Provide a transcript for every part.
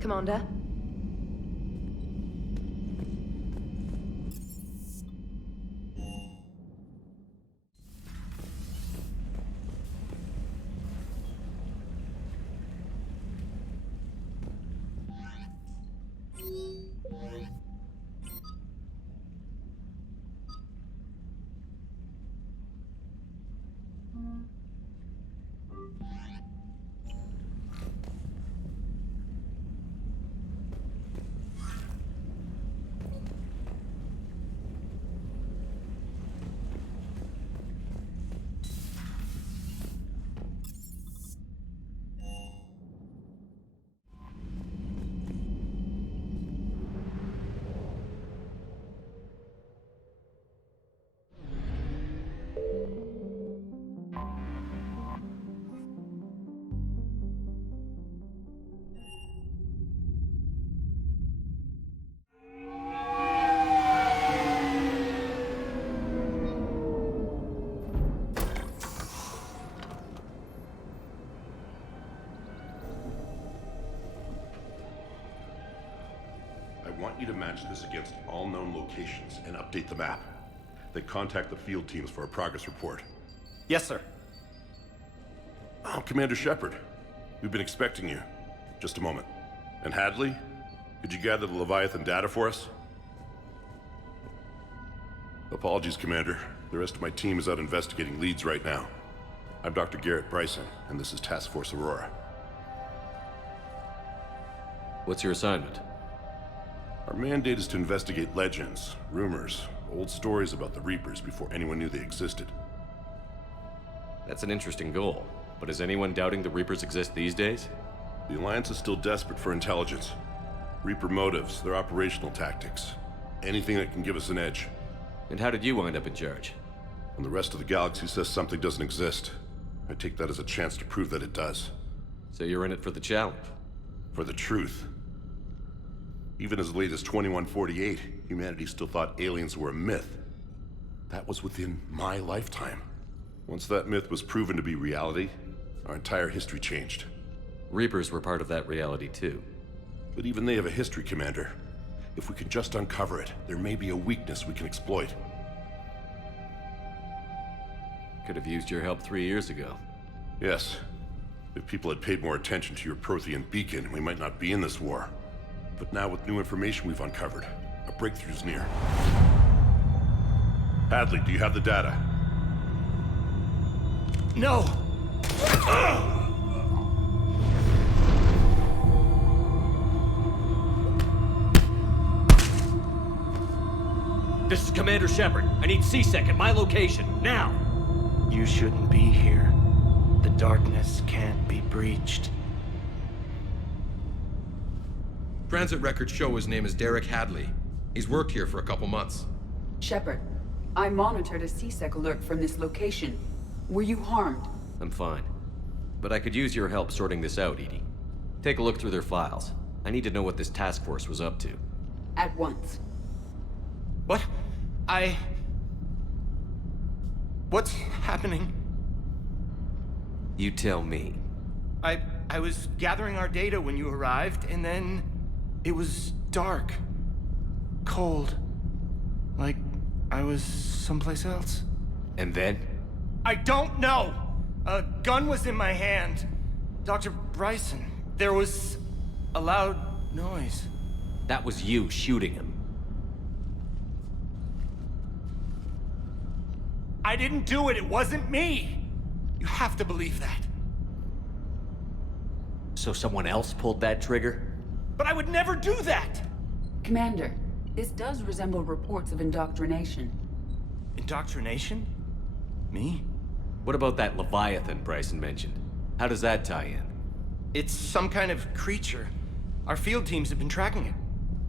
Commander? I want you to match this against all known locations and update the map. Then contact the field teams for a progress report. Yes, sir. Oh, Commander Shepard. We've been expecting you. Just a moment. And Hadley? Could you gather the Leviathan data for us? Apologies, Commander. The rest of my team is out investigating leads right now. I'm Dr. Bryson, and this is Task Force Aurora. What's your assignment? Our mandate is to investigate legends, rumors, old stories about the Reapers before anyone knew they existed. That's an interesting goal, but is anyone doubting the Reapers exist these days? The Alliance is still desperate for intelligence. Reaper motives, their operational tactics. Anything that can give us an edge. And how did you wind up in charge? When the rest of the galaxy says something doesn't exist, I take that as a chance to prove that it does. So you're in it for the challenge? For the truth. Even as late as 2148, humanity still thought aliens were a myth. That was within my lifetime. Once that myth was proven to be reality, our entire history changed. Reapers were part of that reality too. But even they have a history, Commander. If we can just uncover it, there may be a weakness we can exploit. Could have used your help 3 years ago. Yes. If people had paid more attention to your Prothean beacon, we might not be in this war. But now with new information we've uncovered, a breakthrough's near. Hadley, do you have the data? No! This is Commander Shepard. I need C-Sec at my location, now! You shouldn't be here. The darkness can't be breached. Transit records show his name is Derek Hadley. He's worked here for a couple months. Shepard, I monitored a C-Sec alert from this location. Were you harmed? I'm fine. But I could use your help sorting this out, Edie. Take a look through their files. I need to know what this task force was up to. At once. What? What's happening? You tell me. I was gathering our data when you arrived, and then it was dark. Cold. Like I was someplace else. And then? I don't know! A gun was in my hand. Dr. Bryson, there was a loud noise. That was you shooting him. I didn't do it, it wasn't me! You have to believe that. So someone else pulled that trigger? But I would never do that! Commander, this does resemble reports of indoctrination. Indoctrination? Me? What about that Leviathan Bryson mentioned? How does that tie in? It's some kind of creature. Our field teams have been tracking it.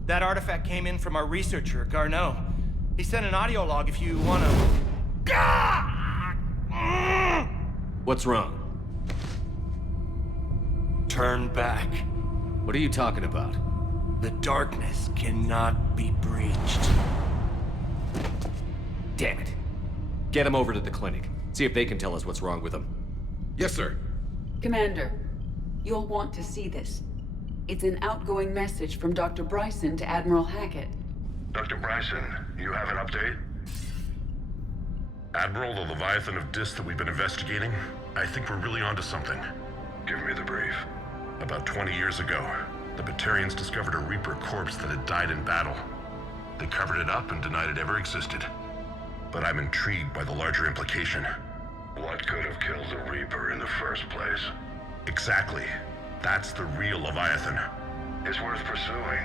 That artifact came in from our researcher, Garneau. He sent an audio log if you wanna... What's wrong? Turn back. What are you talking about? The darkness cannot be breached. Damn it. Get him over to the clinic. See if they can tell us what's wrong with him. Yes, sir. Commander, you'll want to see this. It's an outgoing message from Dr. Bryson to Admiral Hackett. Dr. Bryson, you have an update? Admiral, the Leviathan of Dis that we've been investigating, I think we're really onto something. Give me the brief. About 20 years ago, the Batarians discovered a Reaper corpse that had died in battle. They covered it up and denied it ever existed. But I'm intrigued by the larger implication. What could have killed the Reaper in the first place? Exactly. That's the real Leviathan. It's worth pursuing.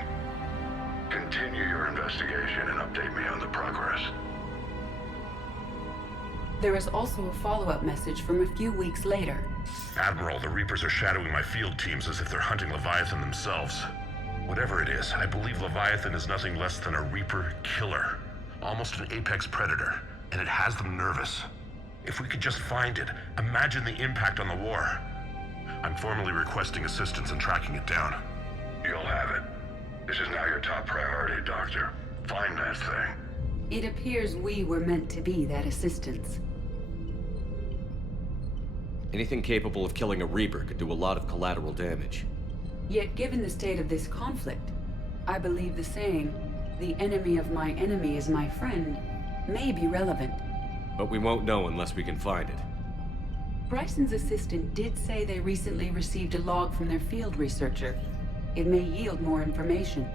Continue your investigation and update me on the progress. There is also a follow-up message from a few weeks later. Admiral, the Reapers are shadowing my field teams as if they're hunting Leviathan themselves. Whatever it is, I believe Leviathan is nothing less than a Reaper killer. Almost an apex predator, and it has them nervous. If we could just find it, imagine the impact on the war. I'm formally requesting assistance in tracking it down. You'll have it. This is now your top priority, Doctor. Find that thing. It appears we were meant to be that assistance. Anything capable of killing a Reaper could do a lot of collateral damage. Yet given the state of this conflict, I believe the saying, "The enemy of my enemy is my friend," may be relevant. But we won't know unless we can find it. Bryson's assistant did say they recently received a log from their field researcher. It may yield more information.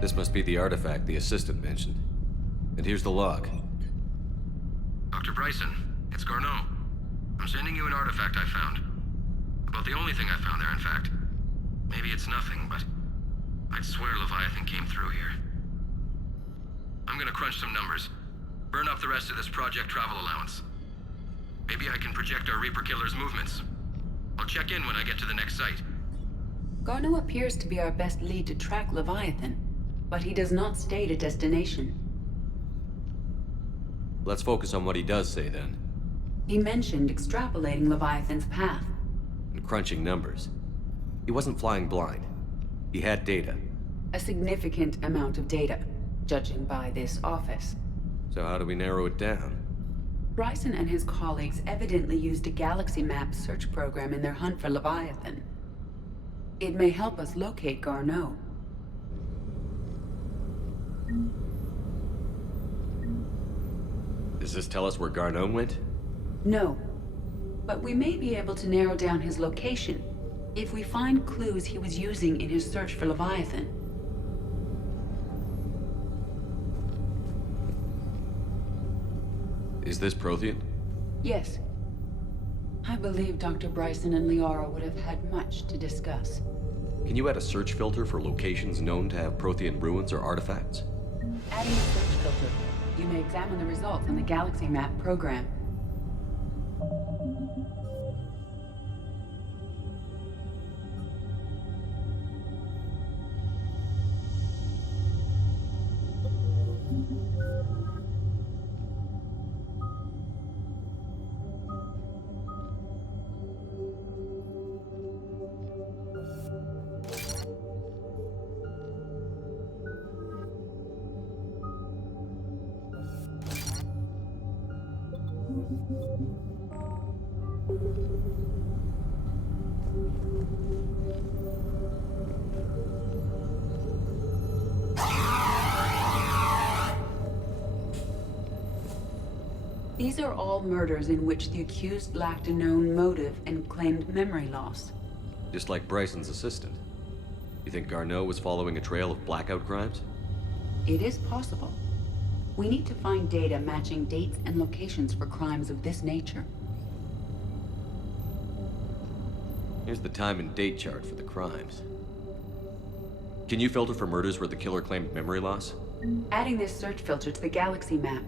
This must be the artifact the assistant mentioned. And here's the log. Dr. Bryson, it's Garneau. I'm sending you an artifact I found. About the only thing I found there, in fact. Maybe it's nothing, but I'd swear Leviathan came through here. I'm gonna crunch some numbers. Burn up the rest of this project travel allowance. Maybe I can project our Reaper killer's movements. I'll check in when I get to the next site. Garneau appears to be our best lead to track Leviathan, but he does not state a destination. Let's focus on what he does say then. He mentioned extrapolating Leviathan's path. And crunching numbers. He wasn't flying blind. He had data. A significant amount of data, judging by this office. So how do we narrow it down? Bryson and his colleagues evidently used a galaxy map search program in their hunt for Leviathan. It may help us locate Garneau. Does this tell us where Garneau went? No, but we may be able to narrow down his location if we find clues he was using in his search for Leviathan. Is this Prothean? Yes. I believe Dr. Bryson and Liara would have had much to discuss. Can you add a search filter for locations known to have Prothean ruins or artifacts? Adding a search filter, you may examine the results on the galaxy map program. These are all murders in which the accused lacked a known motive and claimed memory loss. Just like Bryson's assistant. You think Garneau was following a trail of blackout crimes? It is possible. We need to find data matching dates and locations for crimes of this nature. Here's the time and date chart for the crimes. Can you filter for murders where the killer claimed memory loss? Adding this search filter to the galaxy map.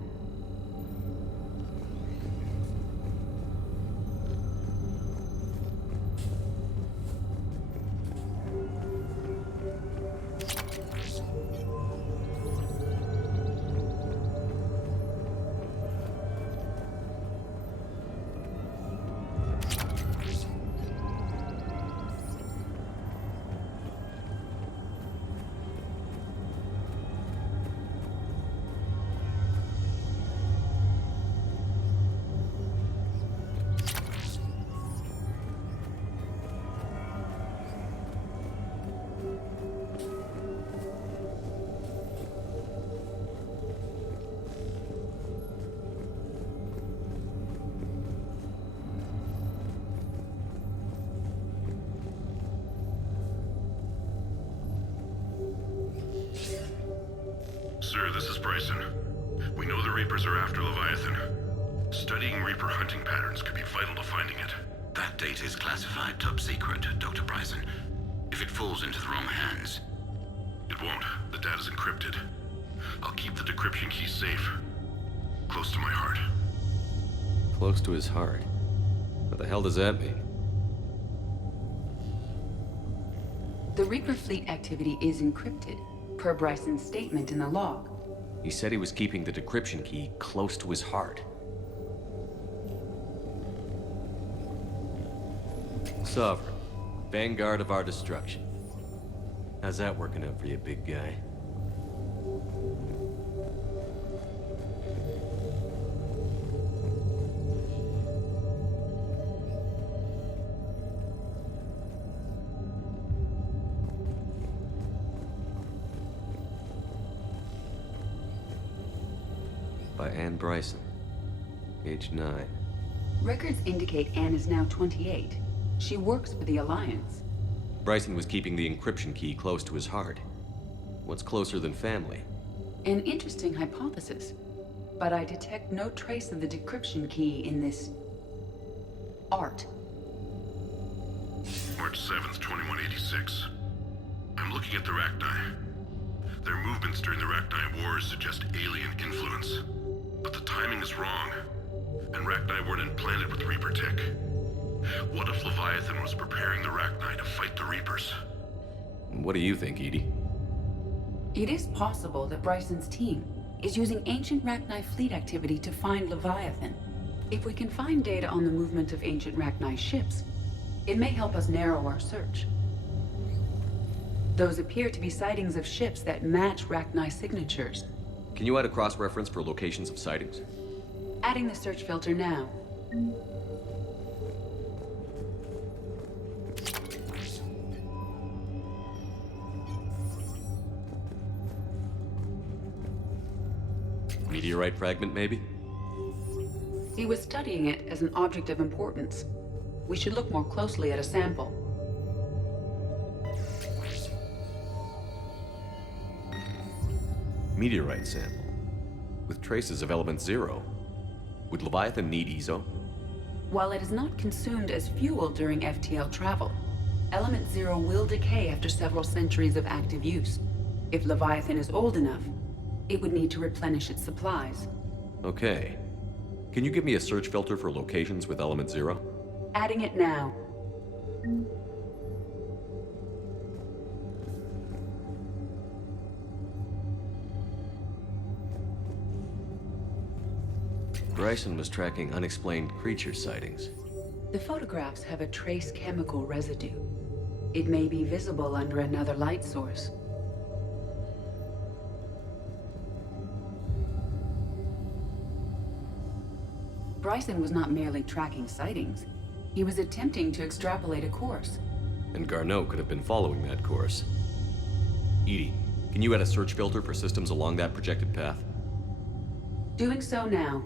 Sir, this is Bryson. We know the Reapers are after Leviathan. Studying Reaper hunting patterns could be vital to finding it. That data is classified top secret, Dr. Bryson. If it falls into the wrong hands... It won't. The data's encrypted. I'll keep the decryption key safe. Close to my heart. Close to his heart. What the hell does that mean? The Reaper fleet activity is encrypted, per Bryson's statement in the log. He said he was keeping the decryption key close to his heart. Sovereign, vanguard of our destruction. How's that working out for you, big guy? By Anne Bryson, age 9. Records indicate Anne is now 28. She works for the Alliance. Bryson was keeping the encryption key close to his heart. What's closer than family? An interesting hypothesis, but I detect no trace of the decryption key in this... art. March 7th, 2186. I'm looking at the Rachni. Their movements during the Rachni Wars suggest alien influence. But the timing is wrong, and Rachni weren't implanted with Reaper tech. What if Leviathan was preparing the Rachni to fight the Reapers? What do you think, Edie? It is possible that Bryson's team is using ancient Rachni fleet activity to find Leviathan. If we can find data on the movement of ancient Rachni ships, it may help us narrow our search. Those appear to be sightings of ships that match Rachni signatures. Can you add a cross-reference for locations of sightings? Adding the search filter now. Meteorite fragment, maybe? He was studying it as an object of importance. We should look more closely at a sample. Meteorite sample. With traces of element 0. Would Leviathan need EZO? While it is not consumed as fuel during FTL travel, element 0 will decay after several centuries of active use. If Leviathan is old enough, it would need to replenish its supplies. Okay. Can you give me a search filter for locations with element 0? Adding it now. Bryson was tracking unexplained creature sightings. The photographs have a trace chemical residue. It may be visible under another light source. Bryson was not merely tracking sightings. He was attempting to extrapolate a course. And Garneau could have been following that course. Edie, can you add a search filter for systems along that projected path? Doing so now.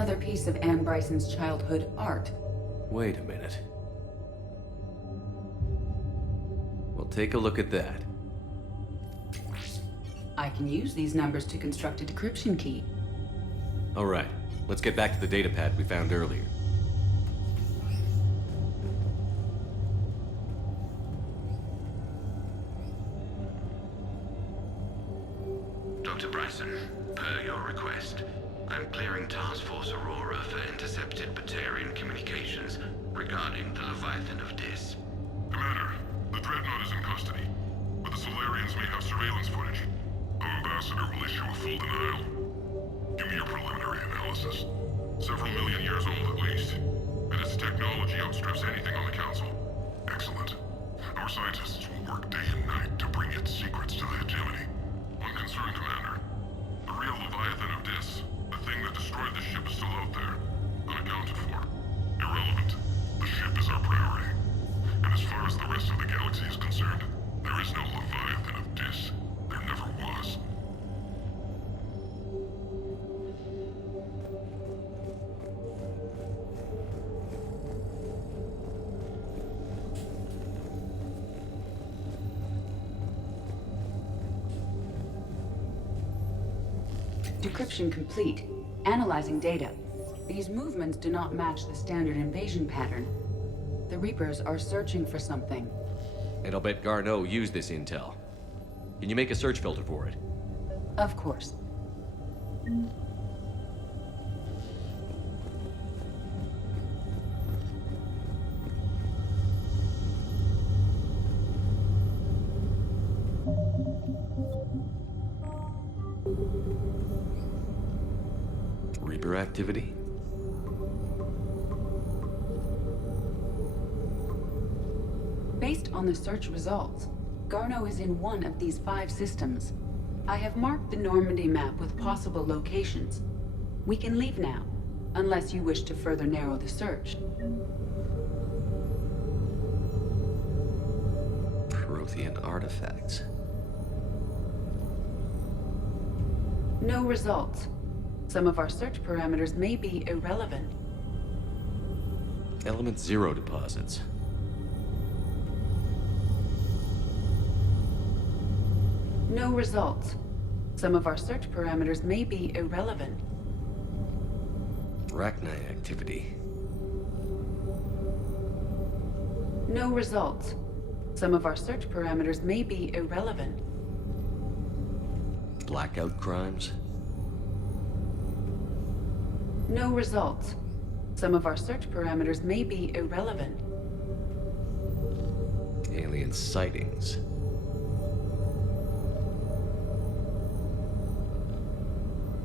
Another piece of Anne Bryson's childhood art. Wait a minute. Well, take a look at that. I can use these numbers to construct a decryption key. All right, let's get back to the data pad we found earlier. Dr. Bryson, per your request, I'm clearing Task Force Aurora for intercepted Batarian communications regarding the Leviathan of Dis. Commander, the Dreadnought is in custody, but the Solarians may have surveillance footage. Our ambassador will issue a full denial. Give me your preliminary analysis. Several million years old at least, and its technology outstrips anything on the Council. Excellent. Our scientists will work day and night to bring its secrets to the hegemony. One concern, Commander. The real Leviathan of Dis, the thing that destroyed the ship, is still out there, unaccounted for. Irrelevant. The ship is our priority. And as far as the rest of the galaxy is concerned, there is no Leviathan of Dis. There never was. Decryption complete. Analyzing data. These movements do not match the standard invasion pattern. The Reapers are searching for something. And I'll bet Garneau used this intel. Can you make a search filter for it? Of course. Reaper activity? Based on the search results, Garneau is in one of these 5 systems. I have marked the Normandy map with possible locations. We can leave now, unless you wish to further narrow the search. Prothean artifacts. No results. Some of our search parameters may be irrelevant. Element 0 deposits. No results. Some of our search parameters may be irrelevant. Rachni activity. No results. Some of our search parameters may be irrelevant. Blackout crimes. No results. Some of our search parameters may be irrelevant. Alien sightings.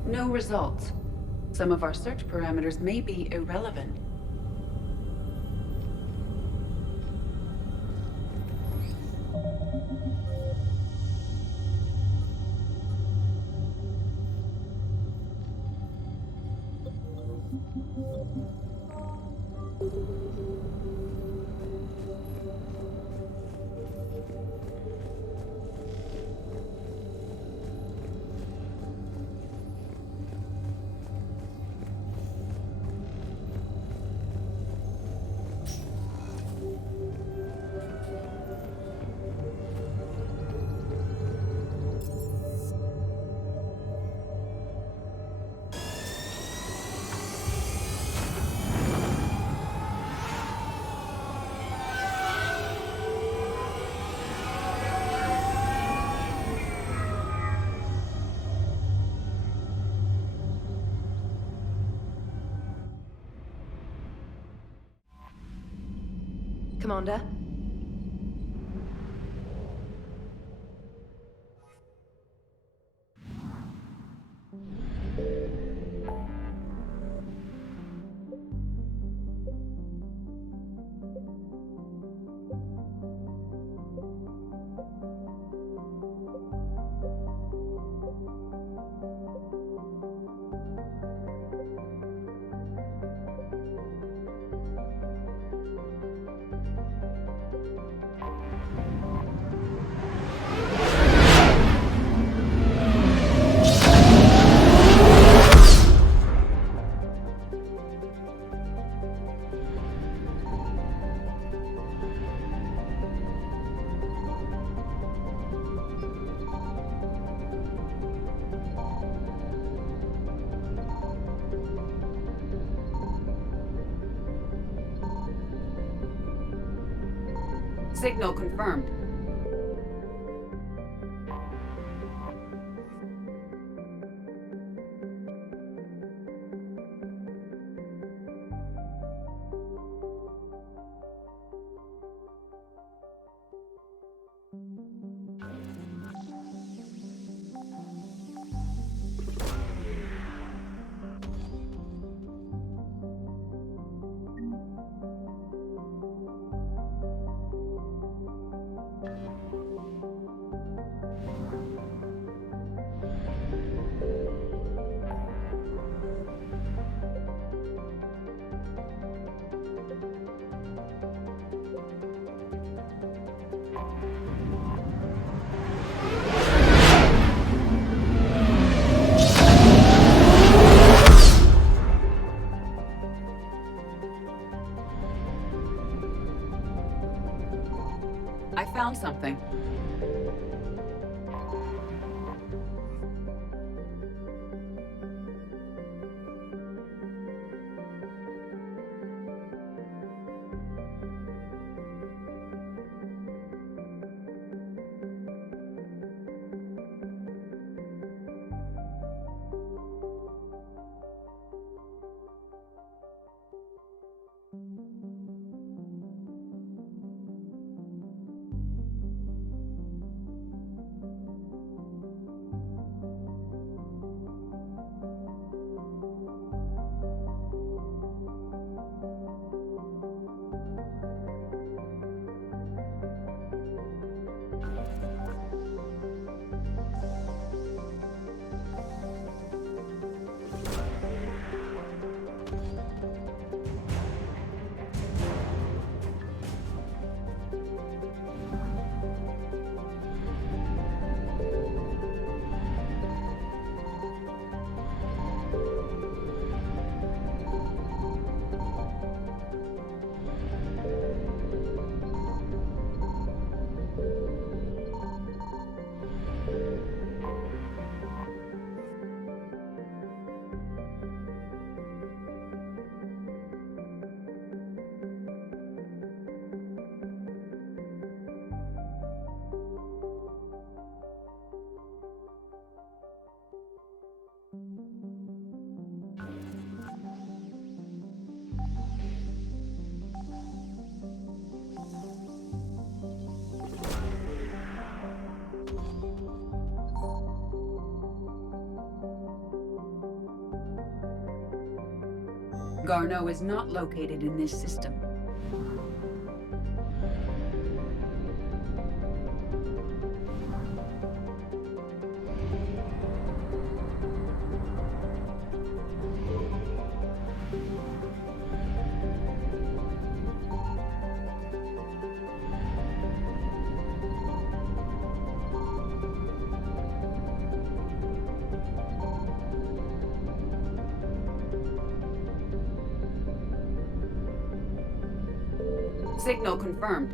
No results. Some of our search parameters may be irrelevant. Commander? Signal confirmed. I found something. Garneau is not located in this system. Signal confirmed.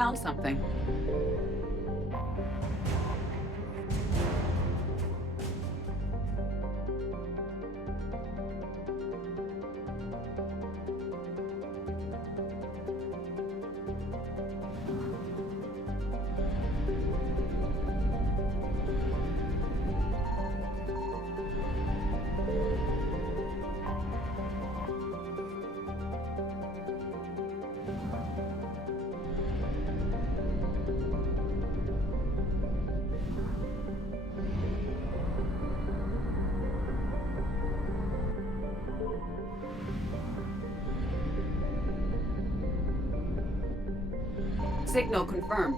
found something. Signal confirmed.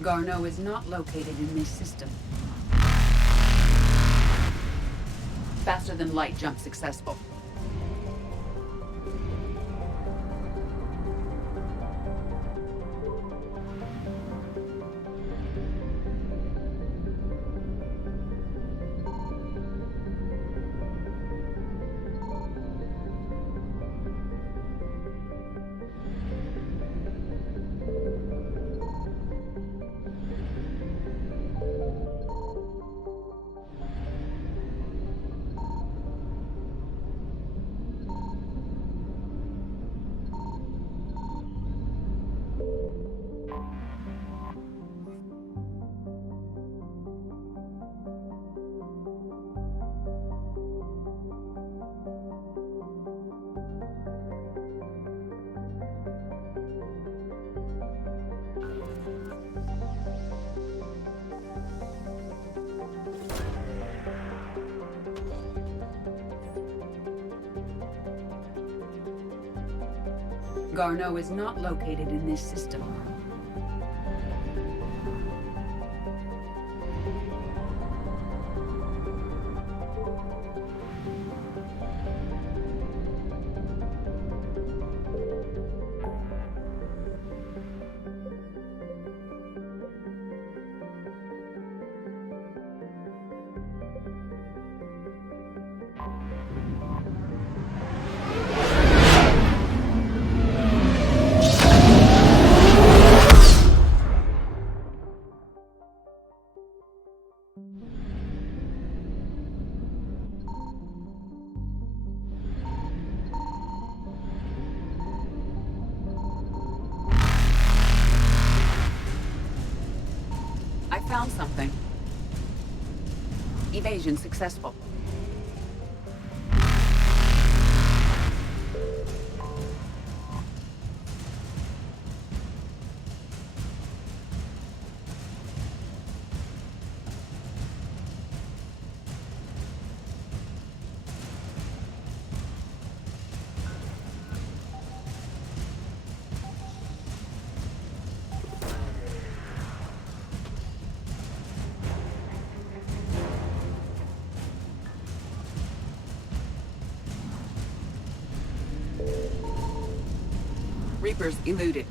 Garneau is not located in this system. Faster than light jump successful. Garneau is not located in this system. found something. Evasion successful. Reapers eluded.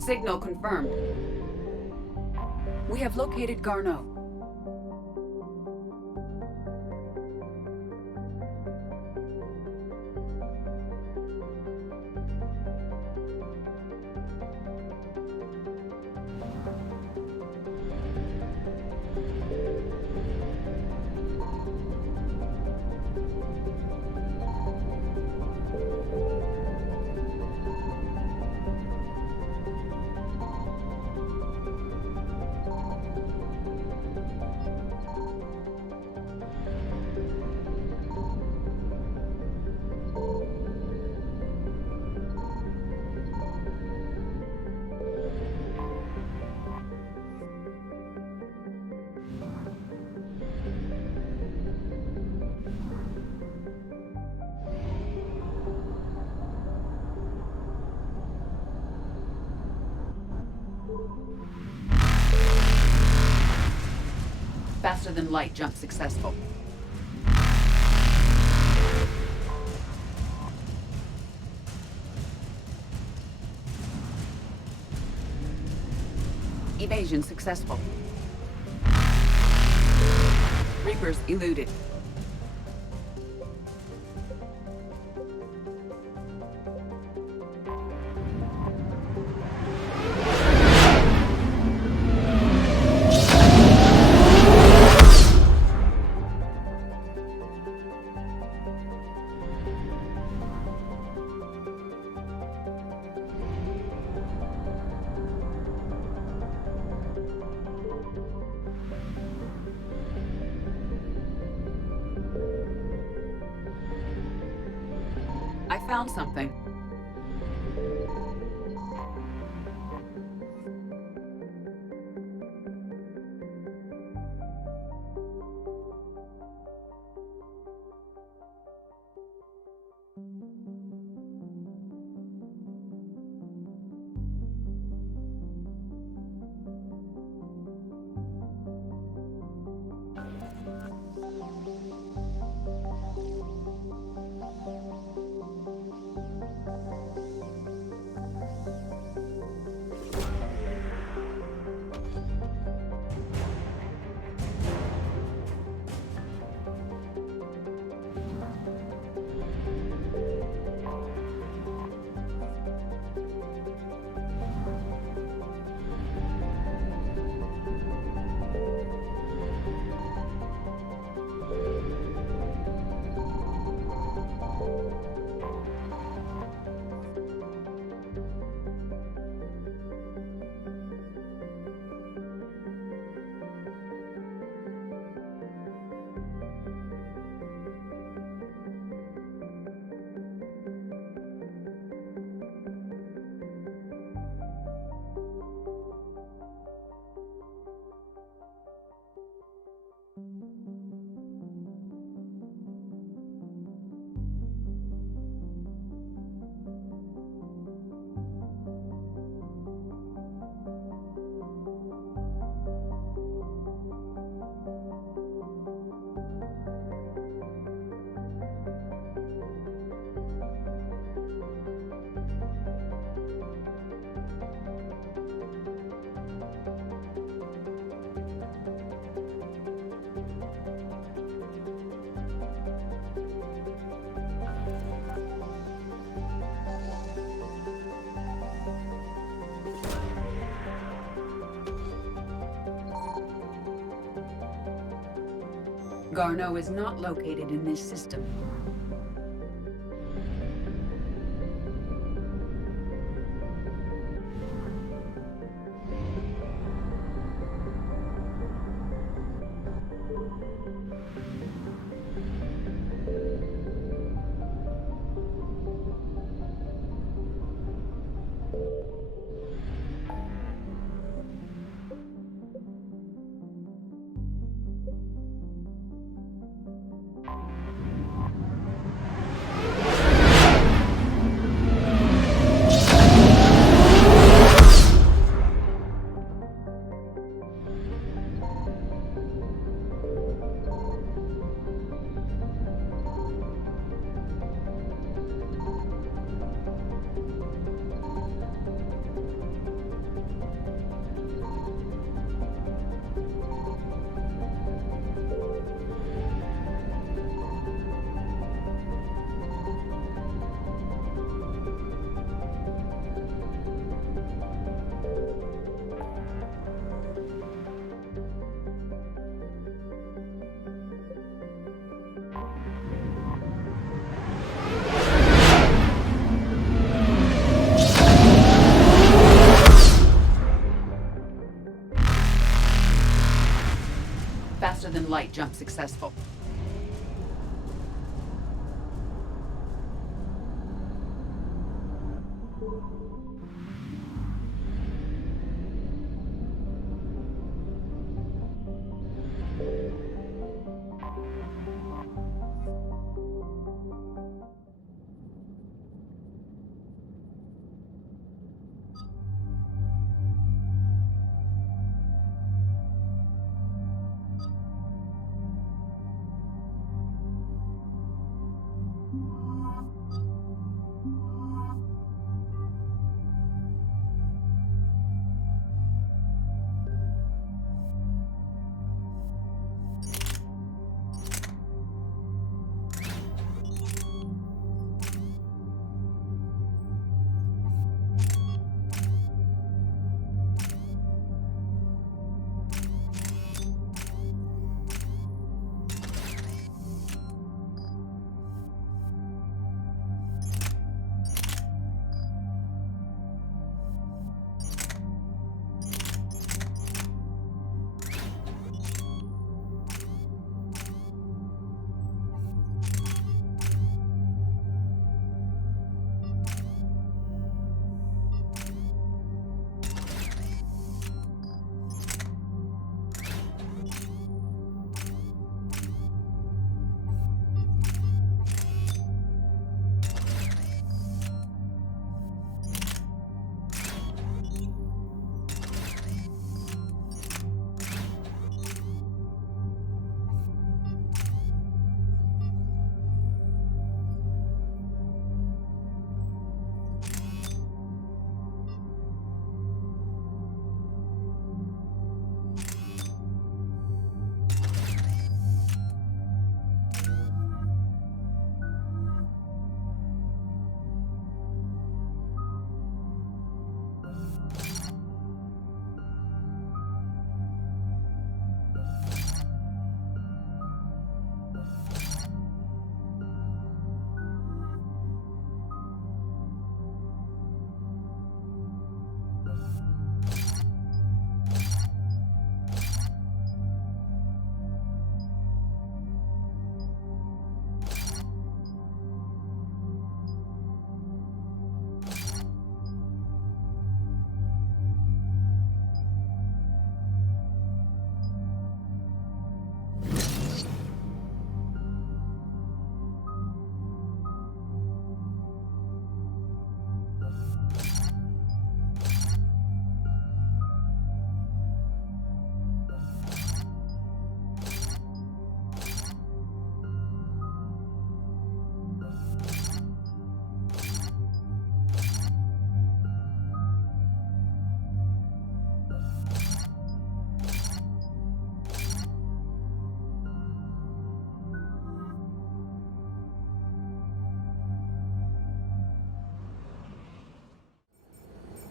Signal confirmed. We have located Garneau. Faster than light jump successful. Evasion successful. Reapers eluded. I found something. Garneau is not located in this system. Faster than light jump successful.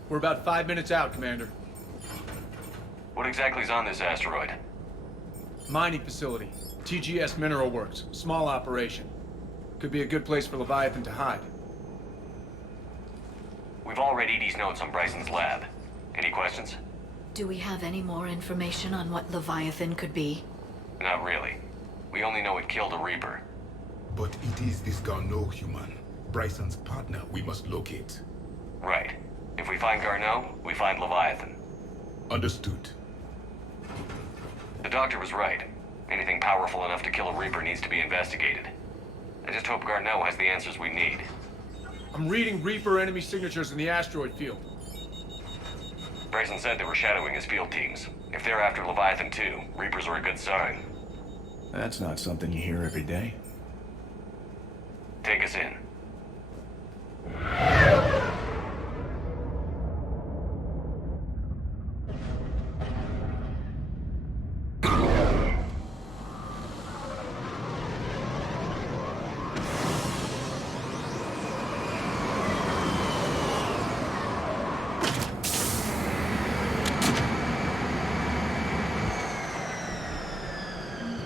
We're about 5 minutes out, Commander. What exactly is on this asteroid? Mining facility. TGS Mineral Works. Small operation. Could be a good place for Leviathan to hide. We've all read Edie's notes on Bryson's lab. Any questions? Do we have any more information on what Leviathan could be? Not really. We only know it killed a Reaper. But it is this Garneau human, Bryson's partner, we must locate. Right. If we find Garneau, we find Leviathan. Understood. The doctor was right. Anything powerful enough to kill a Reaper needs to be investigated. I just hope Garneau has the answers we need. I'm reading Reaper enemy signatures in the asteroid field. Bryson said they were shadowing his field teams. If they're after Leviathan too, Reapers are a good sign. That's not something you hear every day. Take us in.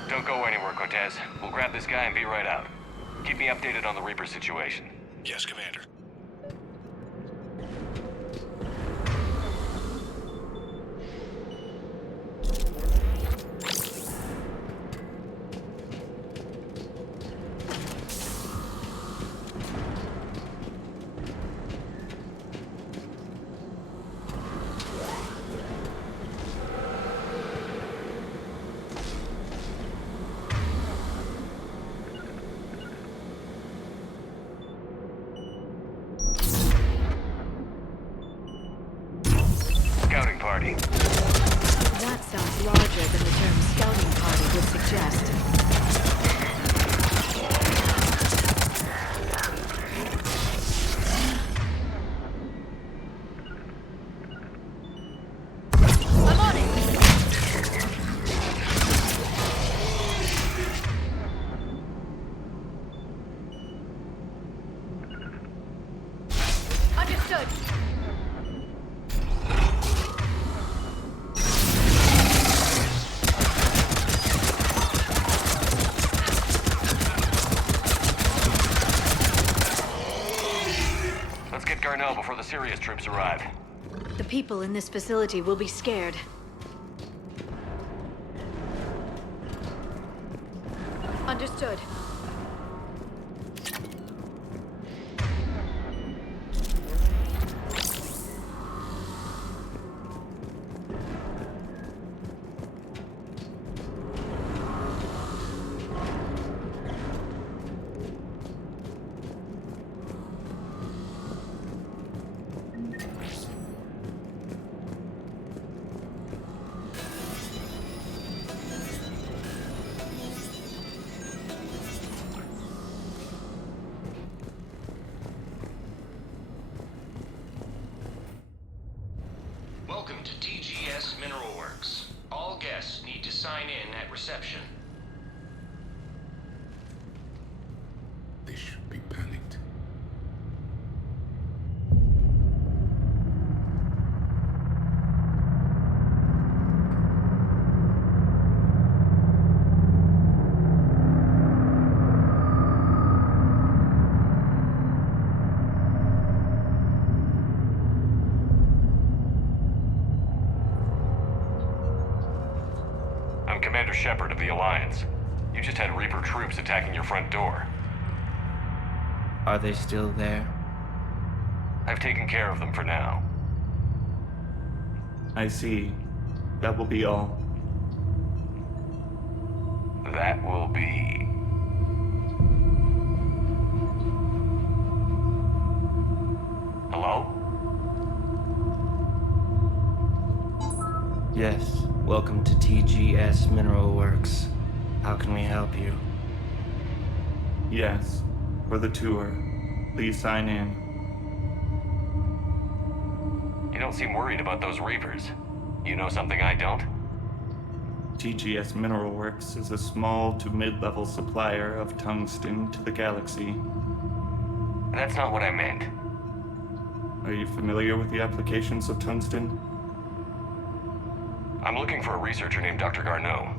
Don't go anywhere, Cortez. We'll grab this guy and be right out. Keep me updated on the Reaper situation. Yes, Commander. Scouting party. That sounds larger than the term scouting party would suggest. I'm on it! Understood. Let's get Garneau before the serious troops arrive. The people in this facility will be scared. Understood. Welcome to TGS Mineral Works. All guests need to sign in at reception. They should be panicked. I'm Commander Shepard of the Alliance. You just had Reaper troops attacking your front door. Are they still there? I've taken care of them for now. I see. That will be all. That will be... Hello? Yes. Welcome to TGS Mineral Works. How can we help you? Yes. For the tour. Please sign in. You don't seem worried about those Reapers. You know something I don't? TGS Mineral Works is a small to mid-level supplier of tungsten to the galaxy. That's not what I meant. Are you familiar with the applications of tungsten? I'm looking for a researcher named Dr. Garneau.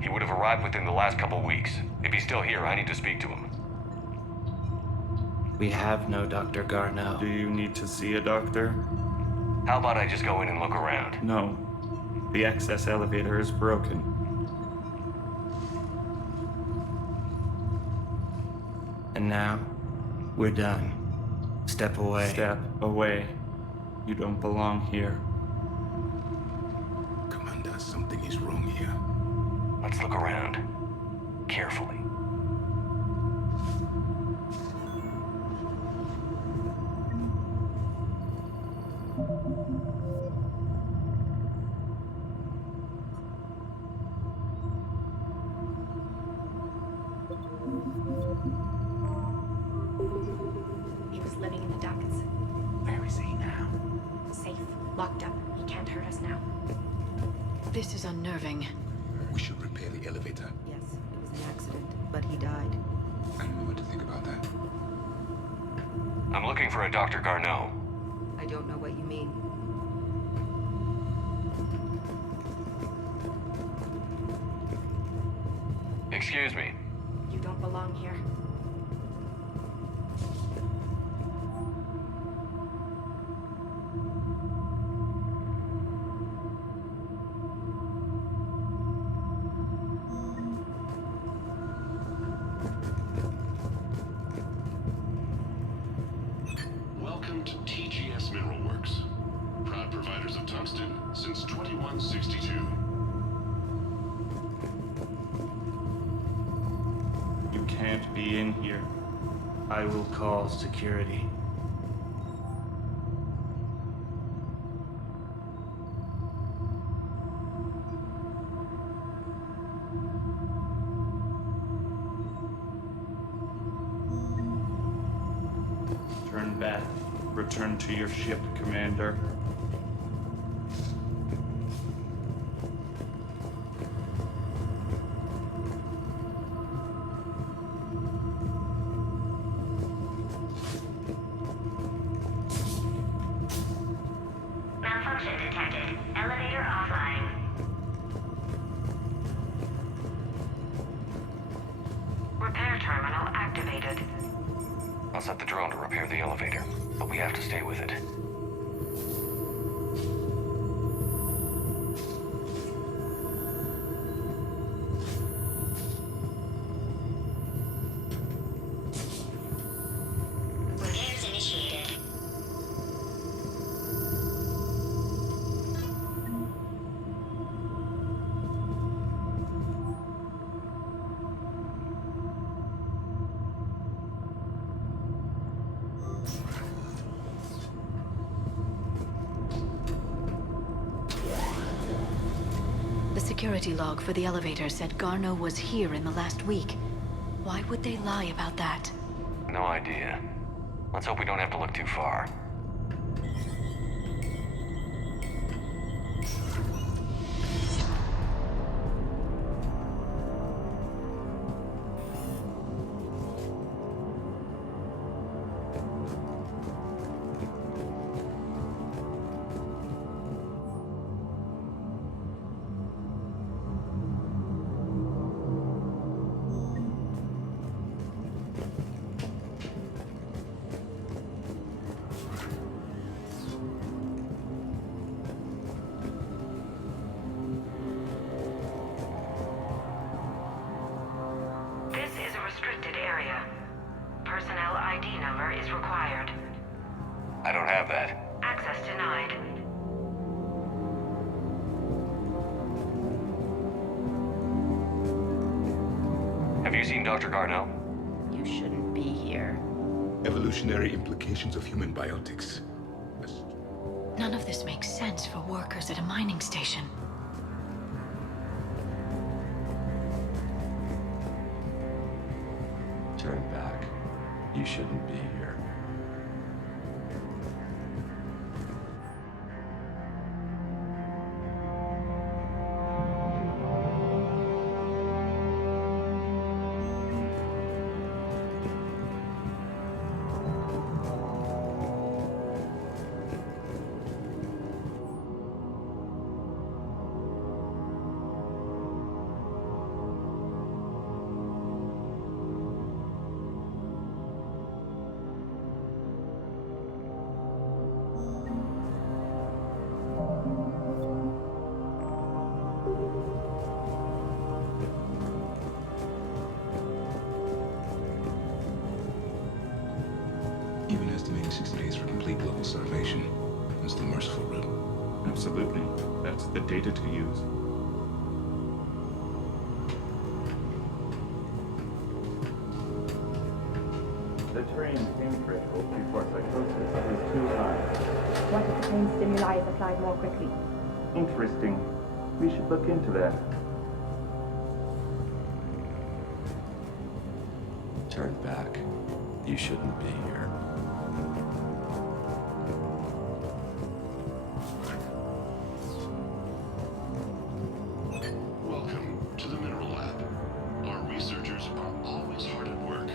He would have arrived within the last couple weeks. If he's still here, I need to speak to him. We have no Dr. Garneau. Do you need to see a doctor? How about I just go in and look around? No. The access elevator is broken. And now, we're done. Step away. Step away. You don't belong here. Commander, something is wrong here. Let's look around. Carefully. He was living in the ducts. Where is he now? Safe. Locked up. He can't hurt us now. This is unnerving. We should repair the elevator. Yes, it was an accident, but he died. I don't know what to think about that. I'm looking for a Dr. Garneau. I don't know what you mean. Excuse me. You don't belong here. Welcome to TGS Mineral Works. Proud providers of tungsten since 2162. You can't be in here. I will call security. Turn back. Return to your ship, Commander. Malfunction detected. Elevator offline. Repair terminal activated. I'll set the drone to repair the elevator, but we have to stay with it. Repairs initiated. The security log for the elevator said Garneau was here in the last week. Why would they lie about that? No idea. Let's hope we don't have to look too far. This is a restricted area. Personnel ID number is required. I don't have that. Access denied. Have you seen Dr. Garneau? You shouldn't be here. Evolutionary implications of human biotics. None of this makes sense for workers at a mining station. Turn back. You shouldn't be here. Even estimating 60 days for complete global starvation is the merciful route. Absolutely. That's the data to use. The Turian pain threshold before psychosis is too high. What if the pain stimuli is applied more quickly? Interesting. We should look into that. Turn back. You shouldn't be here. Welcome to the Mineral Lab. Our researchers are always hard at work.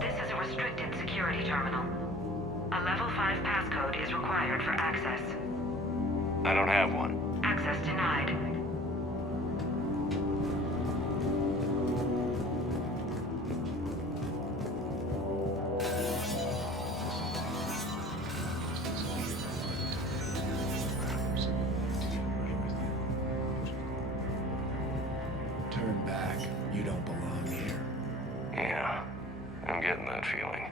This is a restricted security terminal. A level 5 passcode is required for access. I don't have one. Access denied. Turn back. You don't belong here. Yeah, I'm getting that feeling.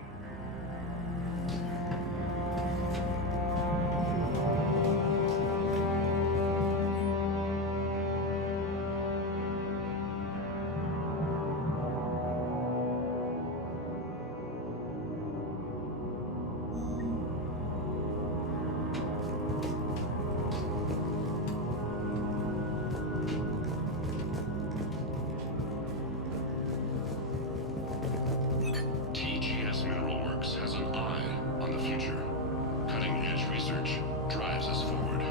TGS Mineral Works has an eye on the future. Cutting-edge research drives us forward.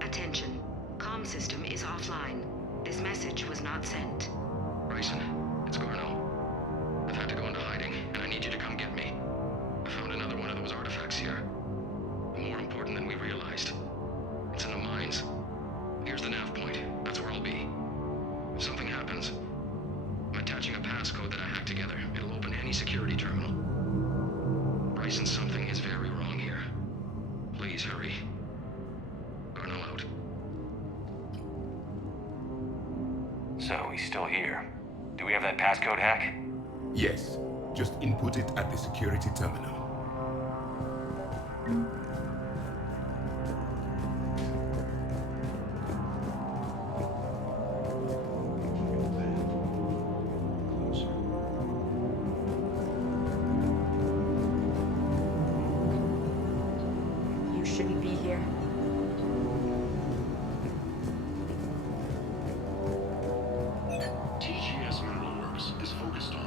Attention. Comm system is offline. This message was not sent. Bryson, it's Garno. I've had to go into hiding, and I need you to come get me. I found another one of those artifacts here. More important than we realized. It's in the mines. Here's the nav point. That's where I'll be. If something happens, I'm attaching a passcode that I hacked together. It'll open any security terminal. Bryson, something is very wrong here. Please hurry. Garno out. So, he's still here. Do we have that passcode hack? Yes. Just input it at the security terminal. You shouldn't be here. TGS Mineral Works is focused on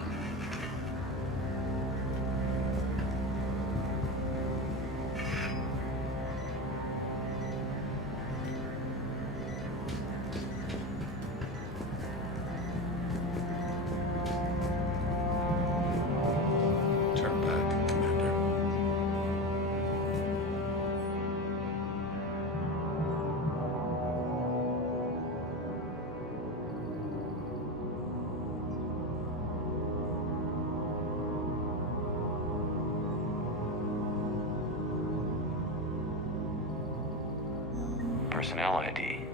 Turn back, Commander. Personnel ID.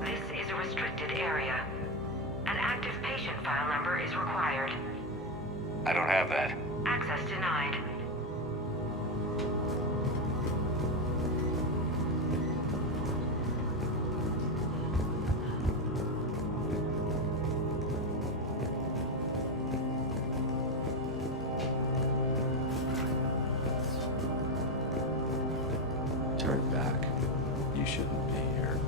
This is a restricted area. An active patient file number is required. I don't have that. Access denied. shouldn't be here.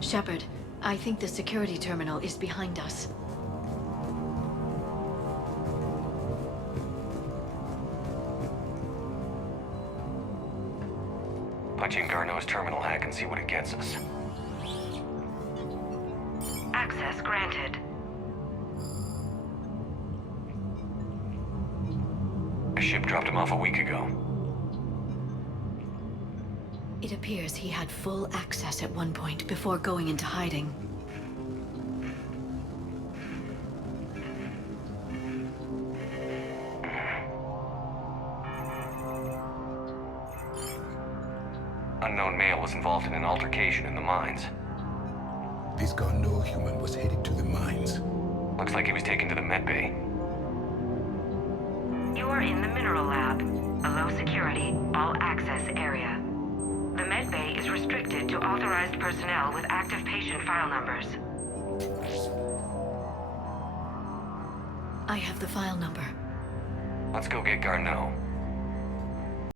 Shepard, I think the security terminal is behind us. Punch in Garneau's terminal hack and see what it gets us. Access granted. A ship dropped him off a week ago. It appears he had full access at one point before going into hiding. Unknown male was involved in an altercation in the mines. This Garneau human was headed to the mines. Looks like he was taken to the med bay. You are in the mineral lab, a low security, all access area. The med bay is restricted to authorized personnel with active patient file numbers. I have the file number. Let's go get Garneau.